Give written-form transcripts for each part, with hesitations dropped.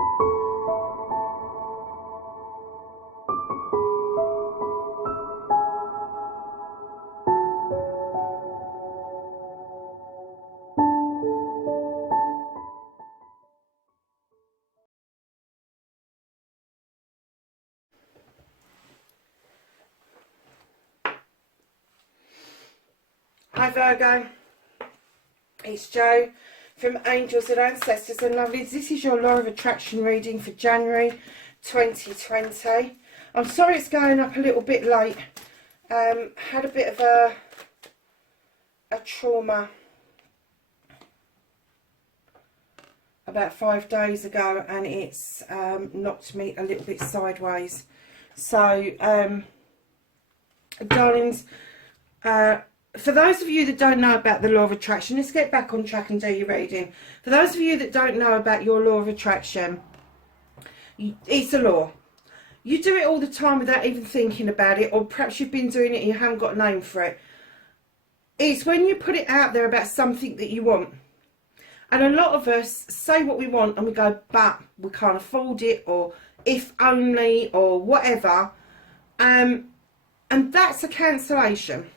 Hi Virgo, it's Jo from Angels and Ancestors and Lovelies. This is your Law of Attraction reading for January 2020. I'm sorry it's going up a little bit late. Had a bit of a trauma about 5 days ago, and it's knocked me a little bit sideways. So, darlings, for those of you that don't know about the law of attraction, let's get back on track and do your reading. For those of you that don't know about your law of attraction, it's a law. You do it all the time without even thinking about it, or perhaps you've been doing it and you haven't got a name for it. It's when you put it out there about something that you want. And a lot of us say what we want and we go, but we can't afford it, or if only, or whatever. And that's a cancellation.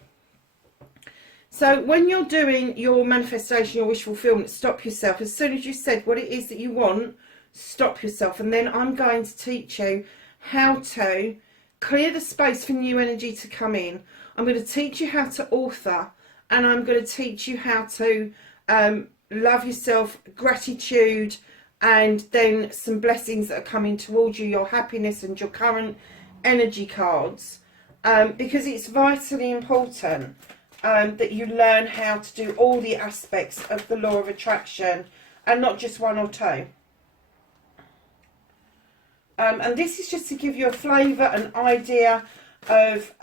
So when you're doing your manifestation, your wish fulfillment, stop yourself. As soon as you said what it is that you want, stop yourself. And then I'm going to teach you how to clear the space for new energy to come in. I'm going to teach you how to author, and I'm going to teach you how to love yourself, gratitude, and then some blessings that are coming towards you, your happiness and your current energy cards, because it's vitally important that you learn how to do all the aspects of the law of attraction and not just one or two. And this is just to give you a flavour, an idea of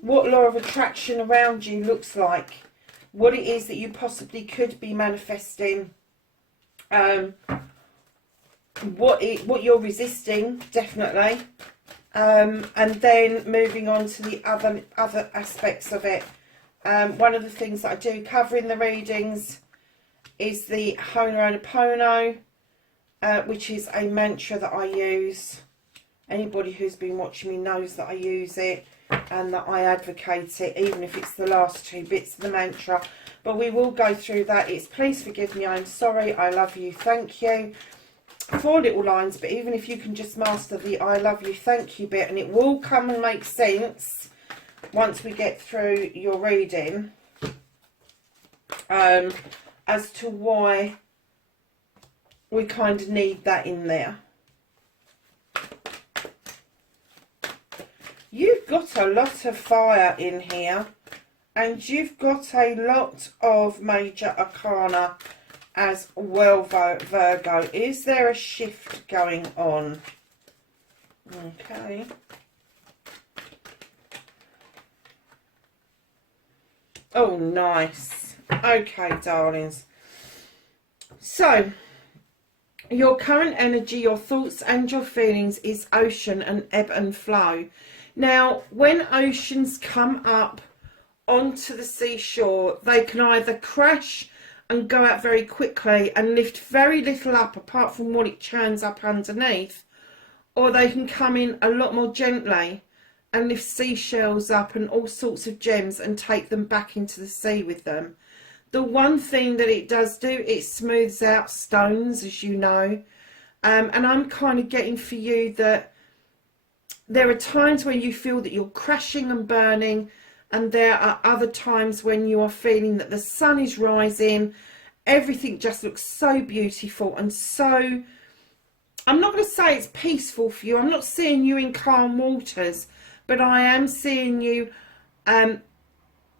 what law of attraction around you looks like, what it is that you possibly could be manifesting, what you're resisting, definitely. And then moving on to the other aspects of it. One of the things that I do cover in the readings is the Ho'oponopono, which is a mantra that I use. Anybody who's been watching me knows that I use it and that I advocate it, even if it's the last 2 bits of the mantra. But we will go through that. It's please forgive me, I'm sorry, I love you, thank you. 4 little lines, but even if you can just master the I love you, thank you bit, and it will come and make sense once we get through your reading, as to why we kind of need that in there. You've got a lot of fire in here, and you've got a lot of major arcana as well, Virgo. Is there a shift going on? Okay. Oh, nice. Okay, darlings. So, your current energy, your thoughts and your feelings is ocean and ebb and flow. Now, when oceans come up onto the seashore, they can either crash and go out very quickly and lift very little up apart from what it churns up underneath, or they can come in a lot more gently and lift seashells up and all sorts of gems and take them back into the sea with them. The one thing that it does do, it smooths out stones, as you know, and I'm kind of getting for you that there are times when you feel that you're crashing and burning, and there are other times when you are feeling that the sun is rising, everything just looks so beautiful and so, I'm not going to say it's peaceful for you, I'm not seeing you in calm waters, but I am seeing you in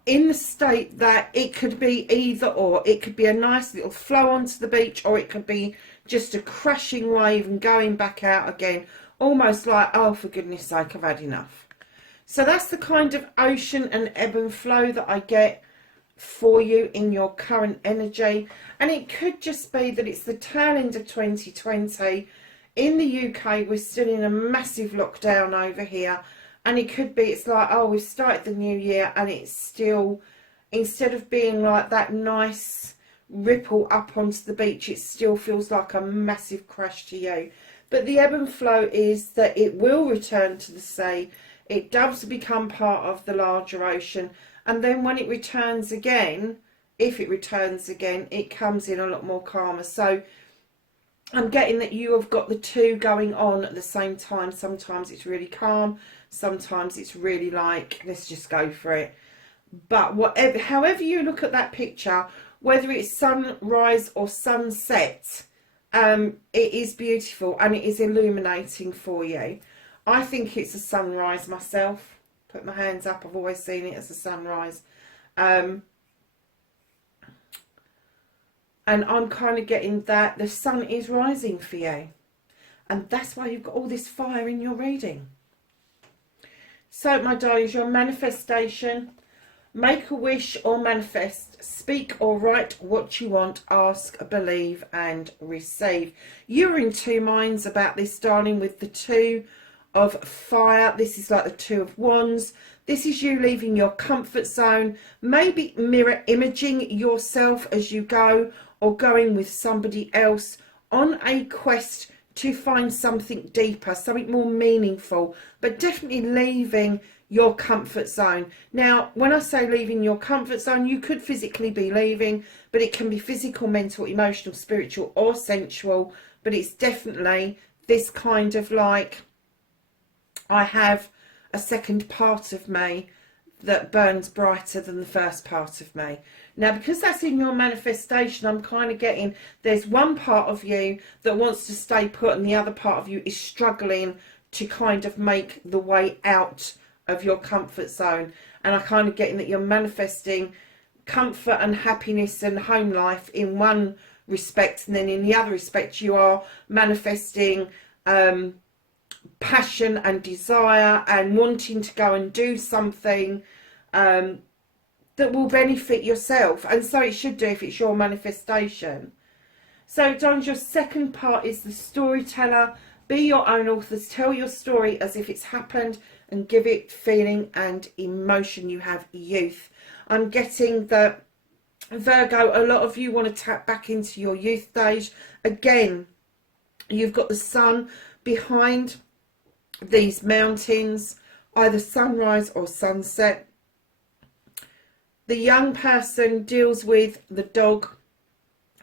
the state that it could be either or. It could be a nice little flow onto the beach, or it could be just a crashing wave and going back out again, almost like, oh, for goodness sake, I've had enough. So that's the kind of ocean and ebb and flow that I get for you in your current energy. And it could just be that it's the tail end of 2020. In the UK, we're still in a massive lockdown over here. And it could be, it's like, oh, we've started the new year and it's still, instead of being like that nice, ripple up onto the beach, it still feels like a massive crash to you. But the ebb and flow is that it will return to the sea. It does become part of the larger ocean. And then when it returns again, if it returns again, it comes in a lot more calmer. So I'm getting that you have got the two going on at the same time. Sometimes it's really calm. Sometimes it's really like, let's just go for it. But whatever, however you look at that picture, whether it's sunrise or sunset, it is beautiful and it is illuminating for you. I think it's a sunrise myself. Put my hands up. I've always seen it as a sunrise. And I'm kind of getting that the sun is rising for you. And that's why you've got all this fire in your reading. So, my darlings, your manifestation. Make a wish or manifest. Speak or write what you want. Ask, believe and receive. You're in two minds about this, darling, with the Two of Fire. This is like the Two of Wands. This is you leaving your comfort zone. Maybe mirror imaging yourself as you go, or going with somebody else on a quest to find something deeper, something more meaningful, but definitely leaving your comfort zone. Now, when I say leaving your comfort zone, you could physically be leaving, but it can be physical, mental, emotional, spiritual or sensual. But it's definitely this kind of like, I have a second part of me that burns brighter than the first part of me. Now, because that's in your manifestation, I'm kind of getting there's one part of you that wants to stay put and the other part of you is struggling to kind of make the way out of your comfort zone. And I'm kind of getting that you're manifesting comfort and happiness and home life in one respect, and then in the other respect you are manifesting passion and desire and wanting to go and do something that will benefit yourself. And so it should do if it's your manifestation. So, Don, your second part is the storyteller. Be your own authors. Tell your story as if it's happened and give it feeling and emotion. You have youth. I'm getting that, Virgo, a lot of you want to tap back into your youth days. Again, you've got the sun behind these mountains, either sunrise or sunset. The young person deals with the dog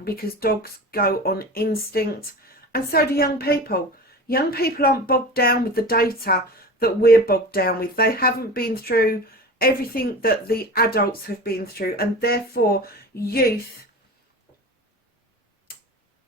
because dogs go on instinct, and so do young people. Young people aren't bogged down with the data that we're bogged down with. They haven't been through everything that the adults have been through, and therefore youth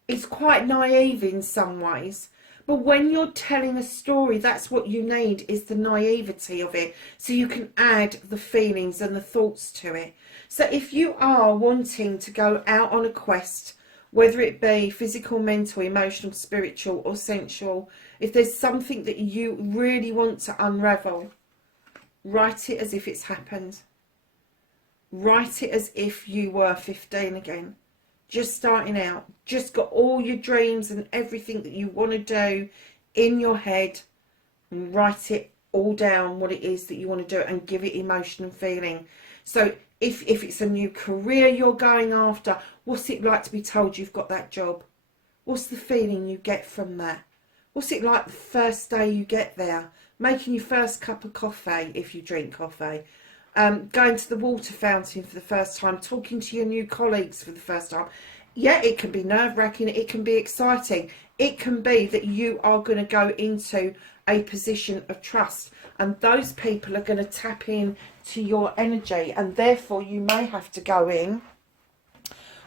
is quite naive in some ways. But when you're telling a story, that's what you need, is the naivety of it, so you can add the feelings and the thoughts to it. So if you are wanting to go out on a quest, whether it be physical, mental, emotional, spiritual or sensual, if there's something that you really want to unravel, write it as if it's happened. Write it as if you were 15 again. Just starting out, just got all your dreams and everything that you want to do in your head, and write it all down, what it is that you want to do, and give it emotion and feeling. So if it's a new career you're going after, what's it like to be told you've got that job? What's the feeling you get from that? What's it like the first day you get there? Making your first cup of coffee, if you drink coffee. Going to the water fountain for the first time, talking to your new colleagues for the first time. Yeah, it can be nerve-wracking, it can be exciting. It can be that you are going to go into a position of trust, and those people are going to tap in to your energy, and therefore you may have to go in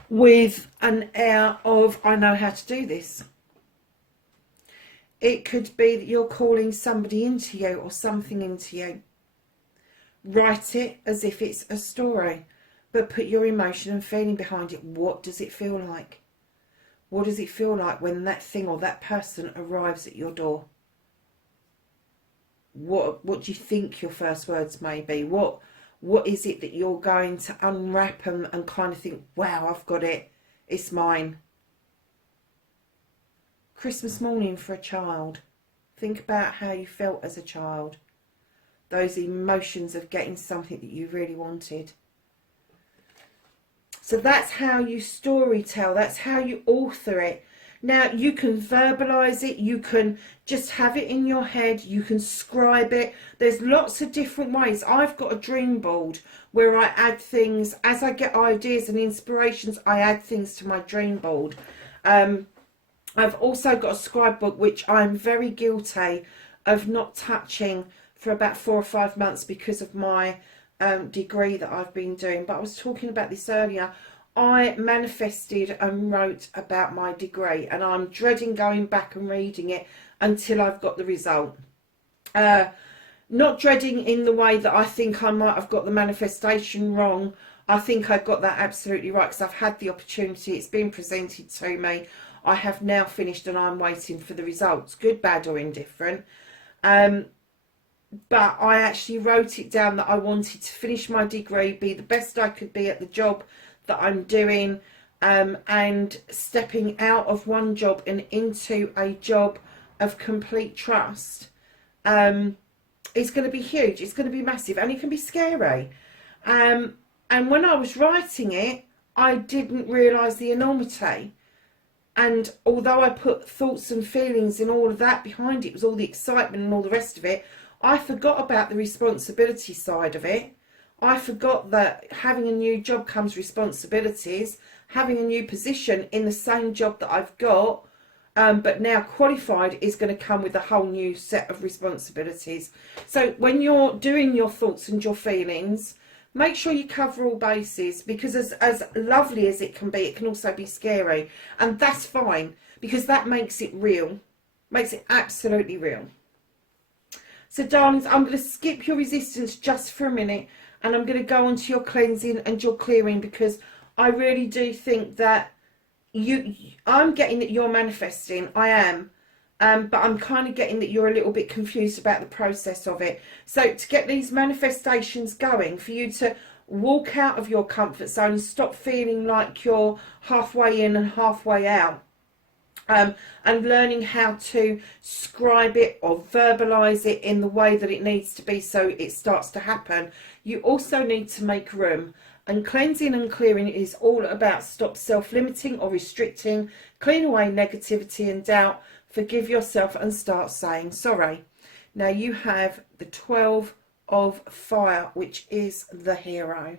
with an air of, I know how to do this. It could be that you're calling somebody into you or something into you. Write it as if it's a story, but put your emotion and feeling behind it. What does it feel like? What does it feel like when that thing or that person arrives at your door? What do you think your first words may be? What is it that you're going to unwrap and kind of think, wow, I've got it, it's mine. Christmas morning for a child. Think about how you felt as a child. Those emotions of getting something that you really wanted. So that's how you story tell. That's how you author it. Now, you can verbalize it. You can just have it in your head. You can scribe it. There's lots of different ways. I've got a dream board where I add things. As I get ideas and inspirations, I add things to my dream board. I've also got a scribe book, which I'm very guilty of not touching for about 4 or 5 months because of my degree that I've been doing. But I was talking about this earlier. I manifested and wrote about my degree, and I'm dreading going back and reading it until I've got the result. Not dreading in the way that I think I might have got the manifestation wrong. I think I got that absolutely right, because I've had the opportunity. It's been presented to me. I have now finished and I'm waiting for the results, good, bad or indifferent. But I actually wrote it down that I wanted to finish my degree, be the best I could be at the job that I'm doing, and stepping out of one job and into a job of complete trust is going to be huge. It's going to be massive, and it can be scary. And when I was writing it, I didn't realise the enormity. And although I put thoughts and feelings and all of that behind it, was all the excitement and all the rest of it, I forgot about the responsibility side of it. I forgot that having a new job comes responsibilities. Having a new position in the same job that I've got, but now qualified, is going to come with a whole new set of responsibilities. So when you're doing your thoughts and your feelings, make sure you cover all bases, because as lovely as it can also be scary. And that's fine, because that makes it real, makes it absolutely real. So darlings, I'm going to skip your resistance just for a minute, and I'm going to go on to your cleansing and your clearing, because I really do think that I'm getting that you're manifesting. I am. But I'm kind of getting that you're a little bit confused about the process of it. So to get these manifestations going, for you to walk out of your comfort zone and stop feeling like you're halfway in and halfway out, and learning how to scribe it or verbalize it in the way that it needs to be so it starts to happen, you also need to make room. And cleansing and clearing is all about stop self-limiting or restricting, clean away negativity and doubt, forgive yourself and start saying sorry. Now you have the 12 of fire, which is the hero.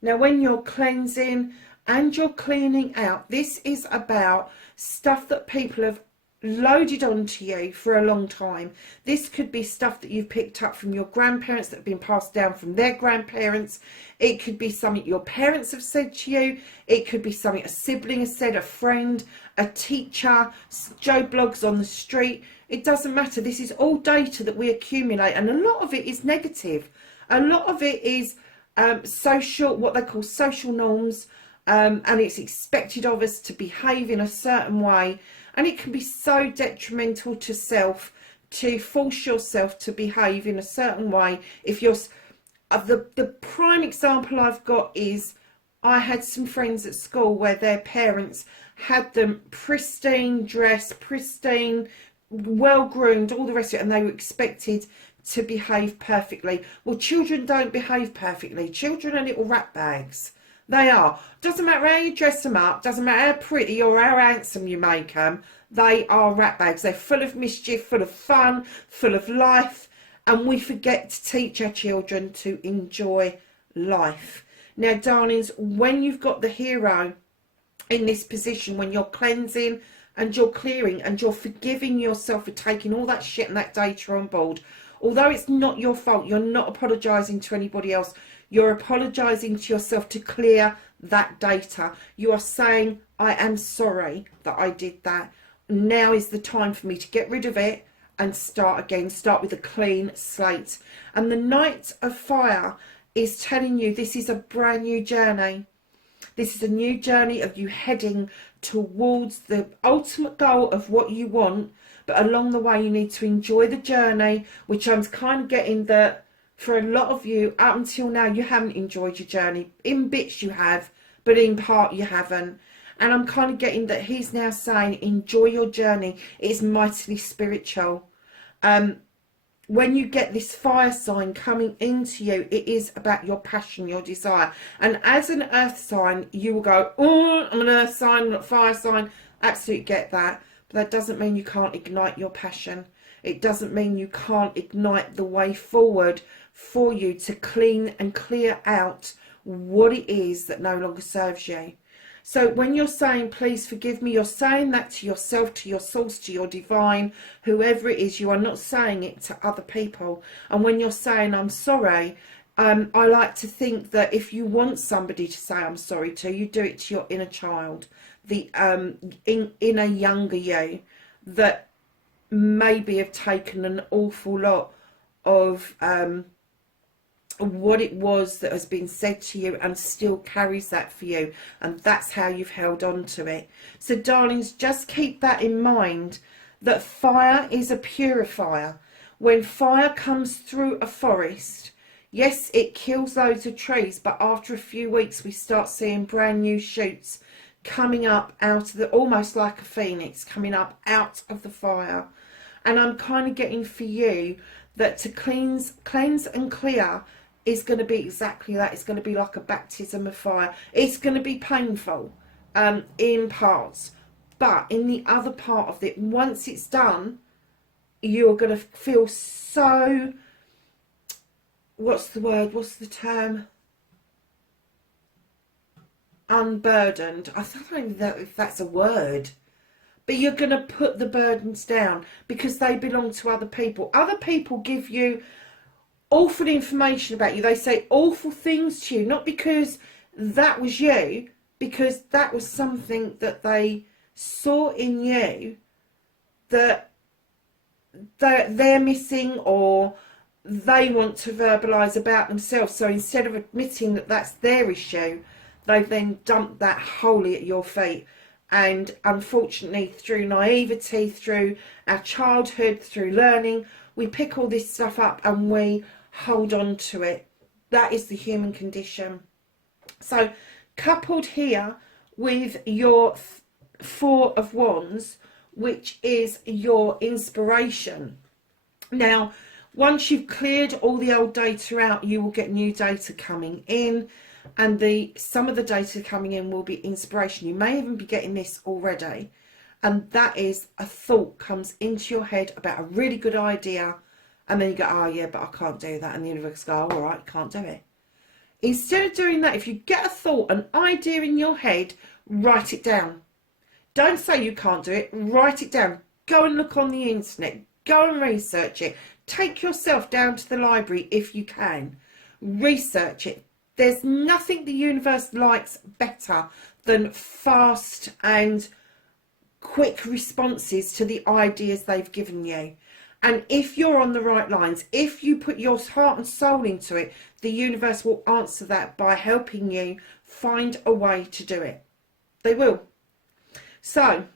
Now when you're cleansing and you're cleaning out, this is about stuff that people have loaded onto you for a long time. This could be stuff that you've picked up from your grandparents that have been passed down from their grandparents. It could be something your parents have said to you. It could be something a sibling has said, a friend, a teacher, Joe Blogs on the street. It doesn't matter. This is all data that we accumulate, and a lot of it is negative. A lot of it is social, what they call social norms, and it's expected of us to behave in a certain way. And it can be so detrimental to self to force yourself to behave in a certain way. If you're the prime example I've got is, I had some friends at school where their parents had them pristine dressed, pristine, well groomed, all the rest of it, and they were expected to behave perfectly. Well, children don't behave perfectly. Children are little rat bags. They are. Doesn't matter how you dress them up, doesn't matter how pretty or how handsome you make them, they are rat bags. They're full of mischief, full of fun, full of life, and we forget to teach our children to enjoy life. Now, darlings, when you've got the hero in this position, when you're cleansing and you're clearing and you're forgiving yourself for taking all that shit and that data on board, although it's not your fault, you're not apologising to anybody else. You're apologising to yourself to clear that data. You are saying, I am sorry that I did that. Now is the time for me to get rid of it and start again. Start with a clean slate. And the Knight of Fire is telling you this is a brand new journey. This is a new journey of you heading towards the ultimate goal of what you want. But along the way, you need to enjoy the journey, which I'm kind of getting that for a lot of you, up until now, you haven't enjoyed your journey. In bits you have, but in part you haven't. And I'm kind of getting that he's now saying, enjoy your journey. It's mightily spiritual. when you get this fire sign coming into you, it is about your passion, your desire. And as an earth sign, you will go, oh, I'm an earth sign, I'm not a fire sign. Absolutely get that. But that doesn't mean you can't ignite your passion. It doesn't mean you can't ignite the way forward for you to clean and clear out what it is that no longer serves you. So when you're saying, please forgive me, you're saying that to yourself, to your source, to your divine, whoever it is. You are not saying it to other people. And when you're saying, I'm sorry, I like to think that if you want somebody to say I'm sorry to, you do it to your inner child, the inner younger you, that maybe have taken an awful lot of what it was that has been said to you and still carries that for you, and that's how you've held on to it. So darlings, just keep that in mind, that fire is a purifier. When fire comes through a forest, yes, it kills loads of trees, but after a few weeks we start seeing brand new shoots coming up out of the, almost like a phoenix coming up out of the fire. And I'm kind of getting for you that to cleanse and clear is going to be exactly that. It's going to be like a baptism of fire. It's going to be painful in parts, but in the other part of it, once it's done, you're going to feel so, what's the word, what's the term, unburdened. I don't know if that's a word. But you're going to put the burdens down because they belong to other people. Other people give you awful information about you. They say awful things to you, not because that was you, because that was something that they saw in you that they're missing, or they want to verbalise about themselves. So instead of admitting that that's their issue, they've then dumped that wholly at your feet. And unfortunately, through naivety, through our childhood, through learning, we pick all this stuff up and we hold on to it. That is the human condition. So coupled here with your Four of Wands, which is your inspiration. Now, once you've cleared all the old data out, you will get new data coming in. And some of the data coming in will be inspiration. You may even be getting this already. And that is a thought comes into your head about a really good idea. And then you go, oh yeah, but I can't do that. And the universe goes, all right, you can't do it. Instead of doing that, if you get a thought, an idea in your head, write it down. Don't say you can't do it. Write it down. Go and look on the internet. Go and research it. Take yourself down to the library if you can. Research it. There's nothing the universe likes better than fast and quick responses to the ideas they've given you. And if you're on the right lines, if you put your heart and soul into it, the universe will answer that by helping you find a way to do it. They will. So,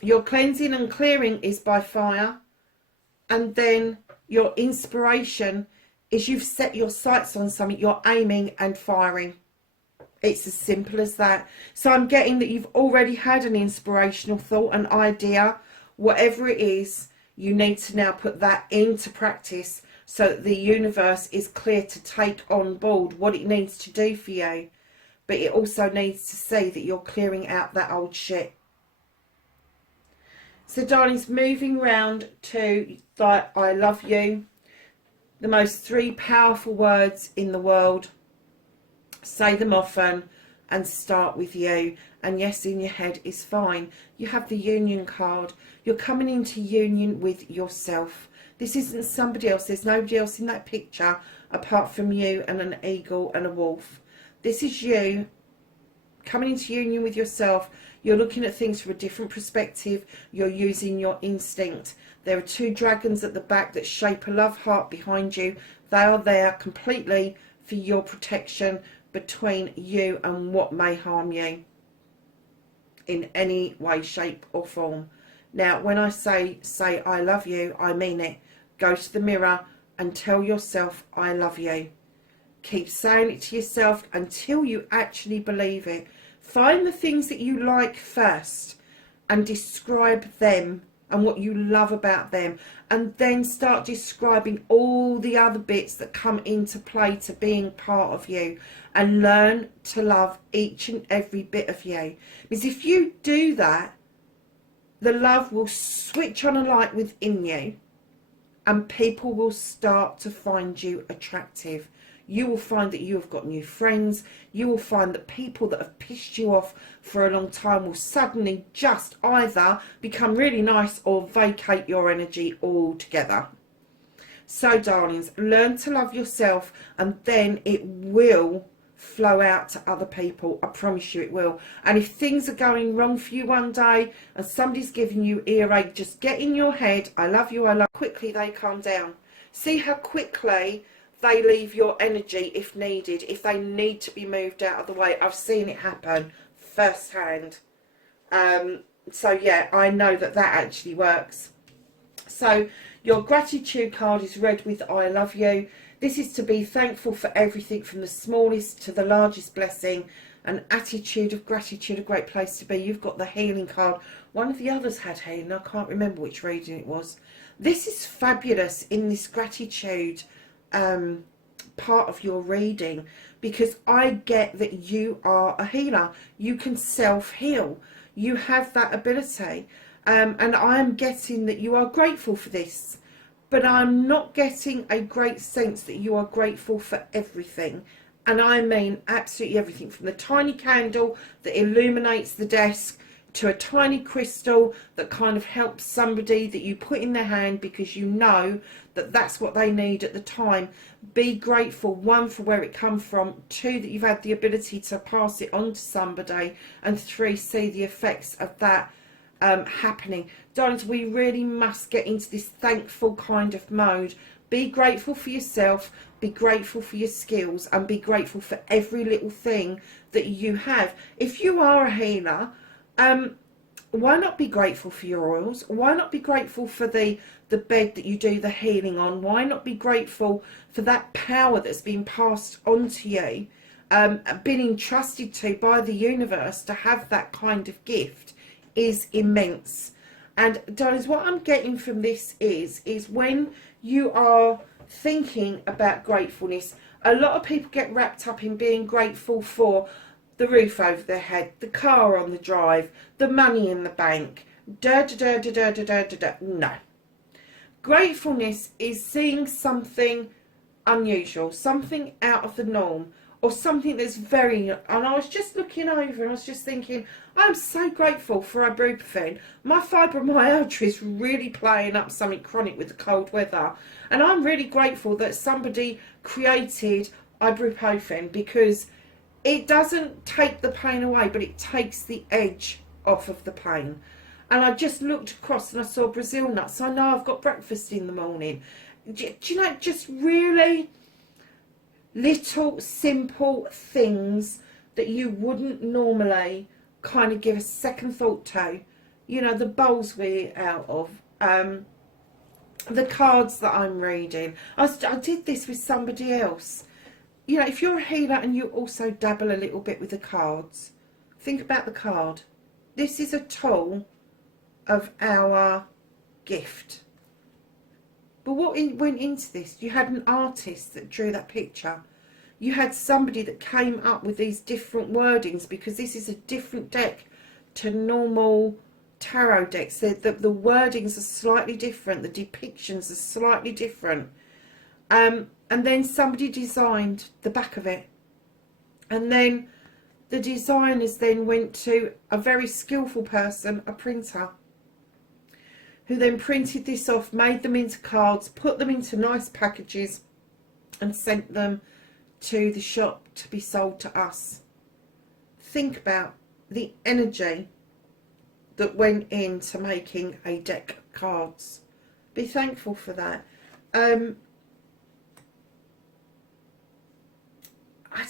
your cleansing and clearing is by fire. And then your inspiration is you've set your sights on something, you're aiming and firing. It's as simple as that. So I'm getting that you've already had an inspirational thought, an idea, whatever it is, you need to now put that into practice so that the universe is clear to take on board what it needs to do for you. But it also needs to see that you're clearing out that old shit. So darlings, moving round to like, I love you. The most three powerful words in the world. Say them often and start with you. And yes, in your head is fine. You have the union card. You're coming into union with yourself. This isn't somebody else. There's nobody else in that picture apart from you and an eagle and a wolf. This is you coming into union with yourself. You're looking at things from a different perspective. You're using your instinct. There are two dragons at the back that shape a love heart behind you. They are there completely for your protection between you and what may harm you in any way, shape or form. Now, when I say I love you, I mean it. Go to the mirror and tell yourself I love you. Keep saying it to yourself until you actually believe it. Find the things that you like first and describe them and what you love about them, and then start describing all the other bits that come into play to being part of you, and learn to love each and every bit of you. Because if you do that, the love will switch on a light within you, and people will start to find you attractive. You will find that you have got new friends. You will find that people that have pissed you off for a long time will suddenly just either become really nice or vacate your energy altogether. So, darlings, learn to love yourself, and then it will flow out to other people. I promise you it will. And if things are going wrong for you one day and somebody's giving you earache, just get in your head, I love you, I love you. Quickly they calm down. See how quickly they leave your energy if needed, if they need to be moved out of the way. I've seen it happen firsthand. So yeah, I know that that actually works. So your gratitude card is read with I love you. This is to be thankful for everything, from the smallest to the largest blessing. An attitude of gratitude, a great place to be. You've got the healing card. One of the others had healing. I can't remember which reading it was. This is fabulous in this gratitude part of your reading, because I get that you are a healer. You can self-heal. You have that ability. And I am getting that you are grateful for this. But I'm not getting a great sense that you are grateful for everything. And I mean absolutely everything, from the tiny candle that illuminates the desk to a tiny crystal that kind of helps somebody that you put in their hand because you know that that's what they need at the time. Be grateful, one, for where it come from, two, that you've had the ability to pass it on to somebody, and three, see the effects of that happening. Darlings, we really must get into this thankful kind of mode. Be grateful for yourself, be grateful for your skills, and be grateful for every little thing that you have. If you are a healer, why not be grateful for your oils? Why not be grateful for the bed that you do the healing on? Why not be grateful for that power that's been passed on to you, been entrusted to by the universe to have that kind of gift is immense. And darlings, what I'm getting from this is when you are thinking about gratefulness, a lot of people get wrapped up in being grateful for the roof over their head, the car on the drive, the money in the bank, No. Gratefulness is seeing something unusual, something out of the norm, or something that's very... And I was just looking over and I was just thinking, I'm so grateful for ibuprofen. My fibromyalgia is really playing up something chronic with the cold weather. And I'm really grateful that somebody created ibuprofen, because it doesn't take the pain away, but it takes the edge off of the pain. And I just looked across and I saw Brazil nuts. So I know I've got breakfast in the morning. Do you know, just really little simple things that you wouldn't normally kind of give a second thought to. You know, the bowls we're out of, the cards that I'm reading. I did this with somebody else. You know, if you're a healer and you also dabble a little bit with the cards, think about the card. This is a tool of our gift. But what went into this? You had an artist that drew that picture. You had somebody that came up with these different wordings, because this is a different deck to normal tarot decks. The wordings are slightly different. The depictions are slightly different. And then somebody designed the back of it. And then the designers then went to a very skillful person, a printer, who then printed this off, made them into cards, put them into nice packages, and sent them to the shop to be sold to us. Think about the energy that went into making a deck of cards. Be thankful for that. I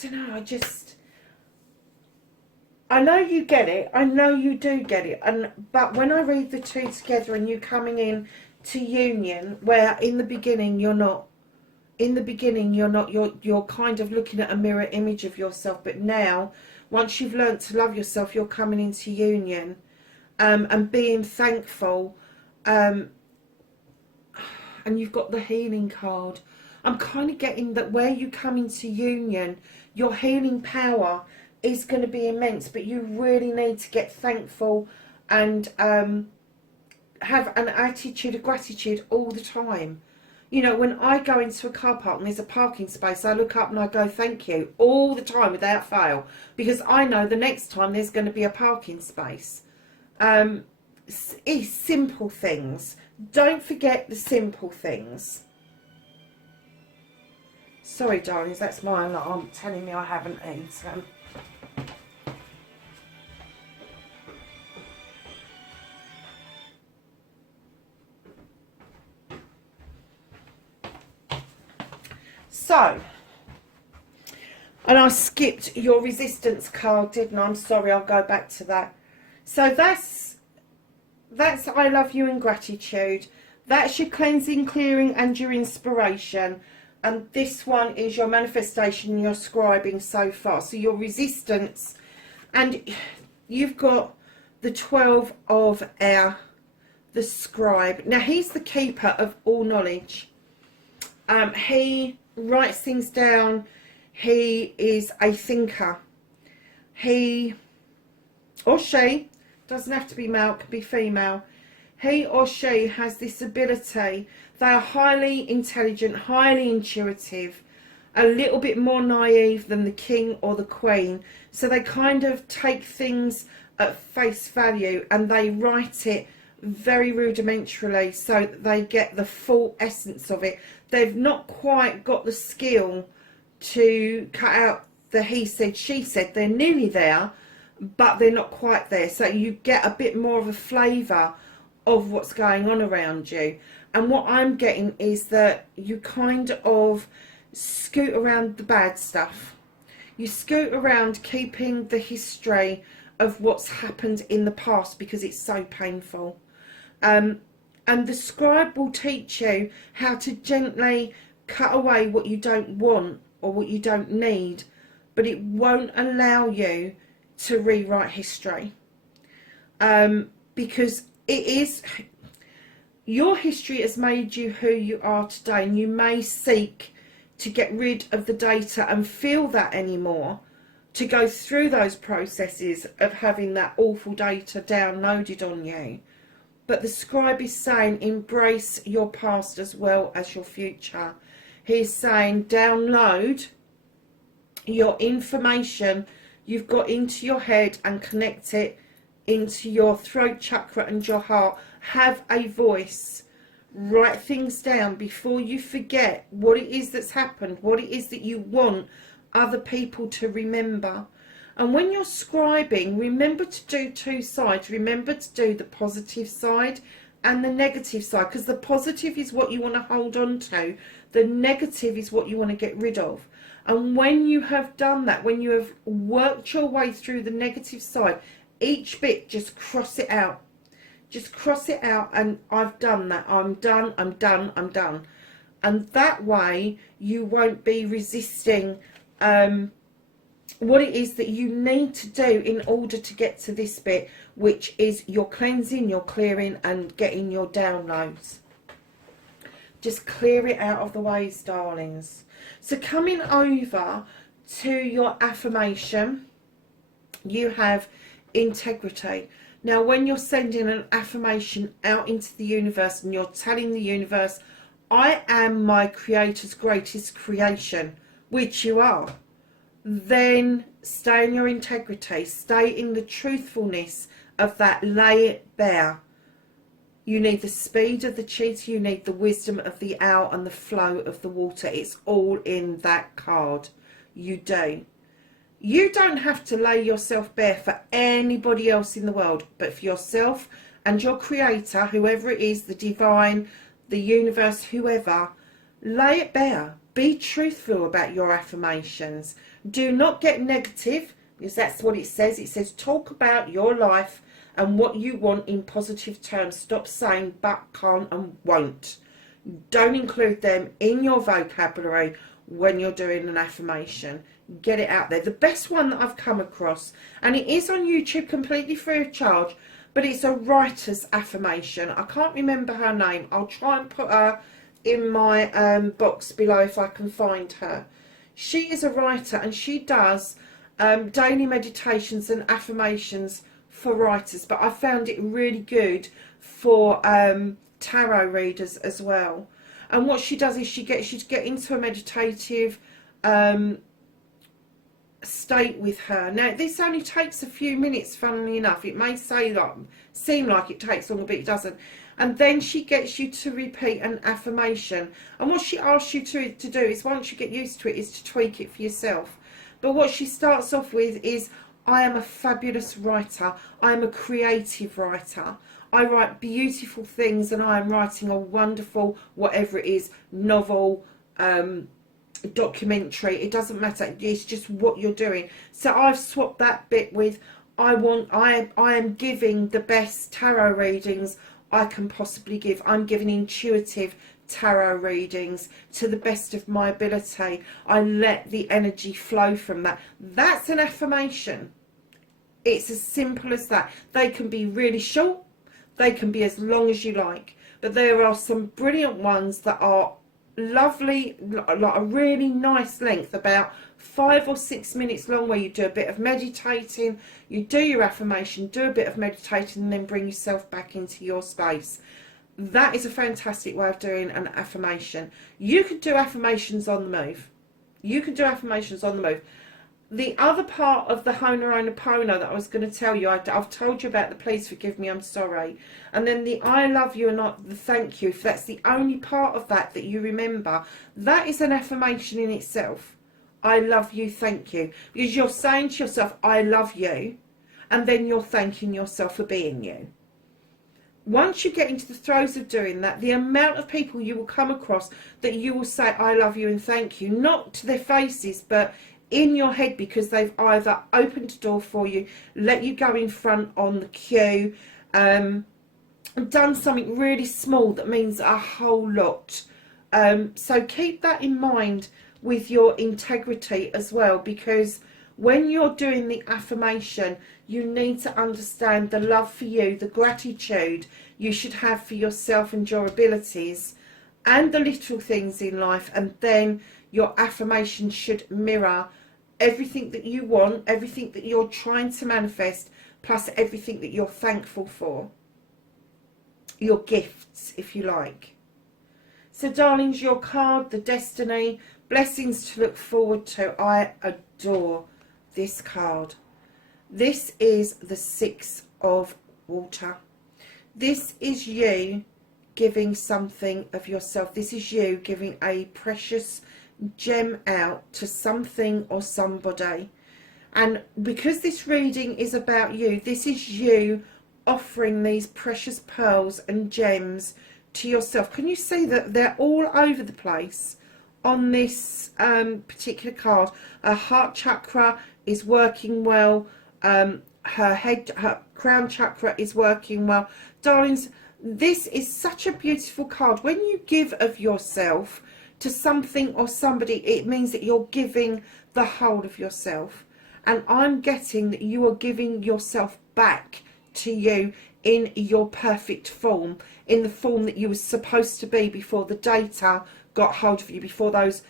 don't know, I know you get it. I know you do get it. But when I read the two together and you coming in to union, where in the beginning you're not, you're kind of looking at a mirror image of yourself, but now, once you've learnt to love yourself, you're coming into union, and being thankful, and you've got the healing card. I'm kind of getting that where you come into union, your healing power is going to be immense, but you really need to get thankful and have an attitude of gratitude all the time. You know, when I go into a car park and there's a parking space, I look up and I go, thank you, all the time without fail, because I know the next time there's going to be a parking space. It's simple things. Don't forget the simple things. Sorry, darlings, that's my alarm telling me I haven't eaten. So, and I skipped your resistance card, didn't I? I'm sorry, I'll go back to that. So that's I love you and gratitude. That's your cleansing, clearing and your inspiration. And this one is your manifestation and your scribing so far. So your resistance, and you've got the 12 of air, the scribe. Now he's the keeper of all knowledge. He writes things down. He is a thinker. He or she, doesn't have to be male, can be female. He or she has this ability. They are highly intelligent, highly intuitive, a little bit more naive than the king or the queen. So they kind of take things at face value and they write it very rudimentarily so they get the full essence of it. They've not quite got the skill to cut out the he said, she said. They're nearly there, but they're not quite there. So you get a bit more of a flavour of what's going on around you. And what I'm getting is that you kind of scoot around the bad stuff. You scoot around keeping the history of what's happened in the past because it's so painful. And the scribe will teach you how to gently cut away what you don't want or what you don't need, but it won't allow you to rewrite history. Because it is, your history has made you who you are today, and you may seek to get rid of the data and feel that anymore, to go through those processes of having that awful data downloaded on you. But the scribe is saying embrace your past as well as your future. He's saying download your information you've got into your head and connect it into your throat chakra and your heart. Have a voice. Write things down before you forget what it is that's happened, what it is that you want other people to remember. And when you're scribing, remember to do two sides. Remember to do the positive side and the negative side, because the positive is what you want to hold on to. The negative is what you want to get rid of. And when you have done that, when you have worked your way through the negative side, each bit, just cross it out. Just cross it out, and I've done that. I'm done, I'm done, I'm done. And that way you won't be resisting what it is that you need to do in order to get to this bit, which is your cleansing, your clearing and getting your downloads. Just clear it out of the ways, darlings. So coming over to your affirmation, you have integrity. Now when you're sending an affirmation out into the universe and you're telling the universe, I am my creator's greatest creation, which you are, then stay in your integrity, stay in the truthfulness of that, lay it bare. You need the speed of the cheetah, you need the wisdom of the owl and the flow of the water. It's all in that card. You do. You don't have to lay yourself bare for anybody else in the world, but for yourself and your creator, whoever it is, the divine, the universe, whoever, lay it bare. Be truthful about your affirmations. Do not get negative, because that's what it says. It says talk about your life and what you want in positive terms. Stop saying but, can't and won't. Don't include them in your vocabulary when you're doing an affirmation. Get it out there. The best one that I've come across, and it is on YouTube completely free of charge, but it's a writer's affirmation. I can't remember her name. I'll try and put her in my box below if I can find her. She is a writer, and she does daily meditations and affirmations for writers, but I found it really good for tarot readers as well. And what she does is she gets you to get into a meditative state with her. Now, this only takes a few minutes, funnily enough. It may seem like it takes longer, but it doesn't. And then she gets you to repeat an affirmation. And what she asks you to do is, once you get used to it, is to tweak it for yourself. But what she starts off with is, I am a fabulous writer. I am a creative writer. I write beautiful things, and I am writing a wonderful, whatever it is, novel, documentary. It doesn't matter. It's just what you're doing. So I've swapped that bit with, I am giving the best tarot readings I can possibly give. I'm giving intuitive tarot readings to the best of my ability. I let the energy flow from that. That's an affirmation. It's as simple as that. They can be really short, they can be as long as you like, but there are some brilliant ones that are lovely, like a really nice length, about 5 or 6 minutes long, where you do a bit of meditating, you do your affirmation, do a bit of meditating, and then bring yourself back into your space. That is a fantastic way of doing an affirmation. You could do affirmations on the move. You could do affirmations on the move. The other part of the Ho'oponopono that I was going to tell you, I've told you about the please forgive me, I'm sorry. And then the I love you and not the thank you, if that's the only part of that that you remember, that is an affirmation in itself. I love you, thank you. Because you're saying to yourself, I love you, and then you're thanking yourself for being you. Once you get into the throes of doing that, the amount of people you will come across that you will say, I love you and thank you, not to their faces, but in your head, because they've either opened a door for you, let you go in front on the queue, done something really small that means a whole lot. So keep that in mind with your integrity as well, because when you're doing the affirmation, you need to understand the love for you, the gratitude you should have for yourself and your abilities and the little things in life, and then your affirmation should mirror everything that you want, everything that you're trying to manifest, plus everything that you're thankful for. Your gifts, if you like. So, darlings, your card, the destiny, blessings to look forward to. I adore this card. This is the Six of Water. This is you giving something of yourself. This is you giving a precious gem out to something or somebody. And because this reading is about you, this is you offering these precious pearls and gems to yourself. Can you see that they're all over the place on this particular card? Her heart chakra is working well. Her crown chakra is working well. Darlings, this is such a beautiful card. When you give of yourself to something or somebody, it means that you're giving the whole of yourself. And I'm getting that you are giving yourself back to you in your perfect form, in the form that you were supposed to be before the data got hold of you, before those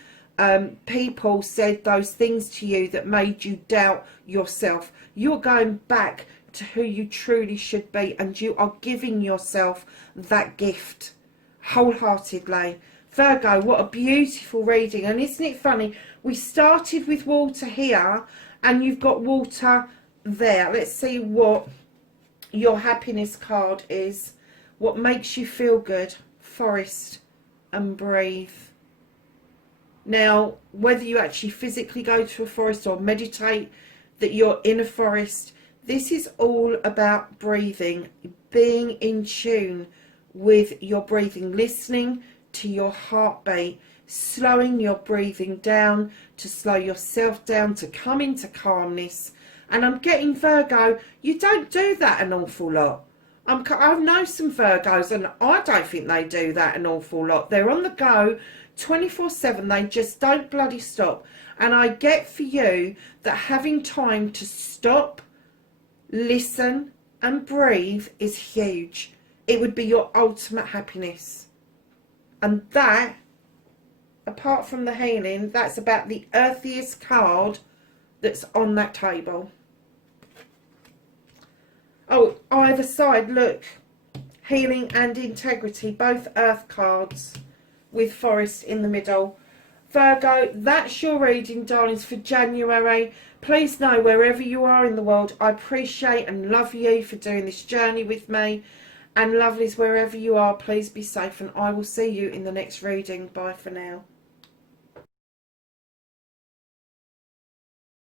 people said those things to you that made you doubt yourself. You're going back to who you truly should be, and you are giving yourself that gift wholeheartedly. Virgo, what a beautiful reading. And isn't it funny, we started with water here and you've got water there. Let's see what your happiness card is. What makes you feel good? Forest and breathe. Now, whether you actually physically go to a forest or meditate that you're in a forest, this is all about breathing, being in tune with your breathing, listening to your heartbeat, slowing your breathing down, to slow yourself down, to come into calmness. And I'm getting, Virgo, you don't do that an awful lot. I know some Virgos, and I don't think they do that an awful lot. They're on the go 24/7. They just don't bloody stop. And I get for you that having time to stop, listen, and breathe is huge. It would be your ultimate happiness. And that, apart from the healing, that's about the earthiest card that's on that table. Oh, either side, look. Healing and integrity, both earth cards with forest in the middle. Virgo, that's your reading, darlings, for January. Please know, wherever you are in the world, I appreciate and love you for doing this journey with me. And lovelies, wherever you are, please be safe, and I will see you in the next reading. Bye for now.